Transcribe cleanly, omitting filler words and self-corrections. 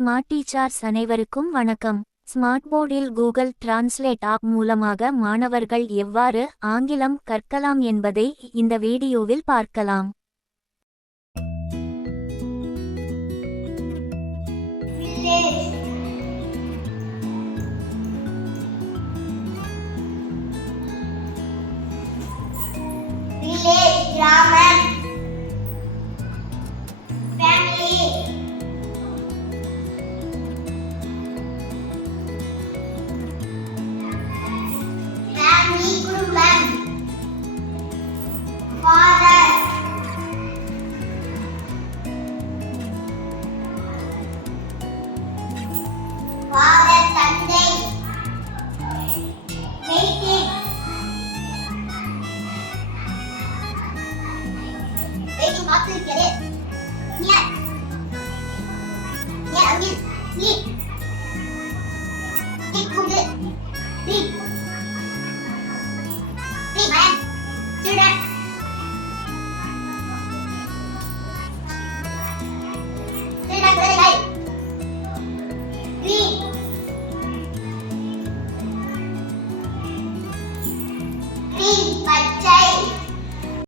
Smart teachers அனைவருக்கும் வணக்கம். ஸ்மார்ட் போர்டில் கூகுள் டிரான்ஸ்லேட் ஆப் மூலமாக மாணவர்கள் எவ்வாறு ஆங்கிலம் கற்கலாம் என்பதை இந்த வீடியோவில் பார்க்கலாம். தந்தை பார்த்து இருக்கிறது.